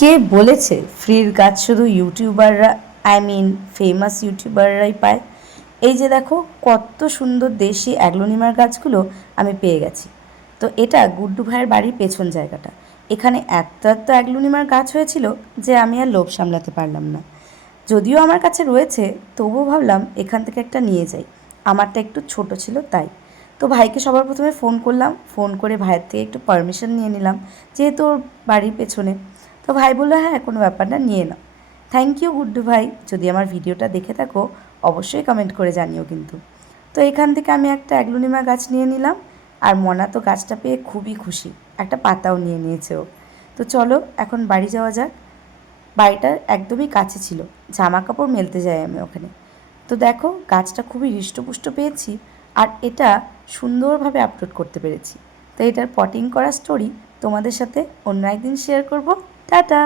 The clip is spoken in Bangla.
কে বলেছে? ফ্রির গাছ শুধু ইউটিউবাররা আই মিন ফেমাস ইউটিউবাররাই পায়। এই যে দেখো, কত সুন্দর দেশি অ্যাগ্লোনিমার গাছগুলো আমি পেয়ে গেছি। তো এটা গুড্ডু ভাইয়ের বাড়ির পেছন জায়গাটা। এখানে এত এত অ্যাগ্লোনিমার গাছ হয়েছিল যে আমি আর লোভ সামলাতে পারলাম না। যদিও আমার কাছে রয়েছে, তবুও ভাবলাম এখান থেকে একটা নিয়ে যাই। আমারটা একটু ছোট ছিল তাই। তো ভাইকে সবার প্রথমে ফোন করলাম। ফোন করে ভাইয়ের থেকে একটু পারমিশন নিয়ে নিলাম, যেহেতু ওর বাড়ির পেছনে। তো ভাই বলল হ্যাঁ কোনো ব্যাপার না নিয়ে নাও। থ্যাংক ইউ গুড্ডু ভাই। যদি আমার ভিডিওটা দেখে থাকো, অবশ্যই কমেন্ট করে জানিও কিন্তু। তো এখান থেকে আমি একটা অ্যাগ্লোনিমা গাছ নিয়ে নিলাম, আর মনা তো গাছটা পেয়ে খুবই খুশি। একটা পাতাও নিয়ে নিয়েছে ও। তো চলো, এখন বাড়ি যাওয়া যাক। বাড়িটা একদমই কাছে ছিল। জামা কাপড় মেলতে যাই আমি ওখানে। তো দেখো, গাছটা খুবই হৃষ্টপুষ্ট পেয়েছি, আর এটা সুন্দরভাবে আপলোড করতে পেরেছি। তো এটার পটিং করা স্টোরি তোমাদের সাথে অন্য একদিন শেয়ার করব। টাটা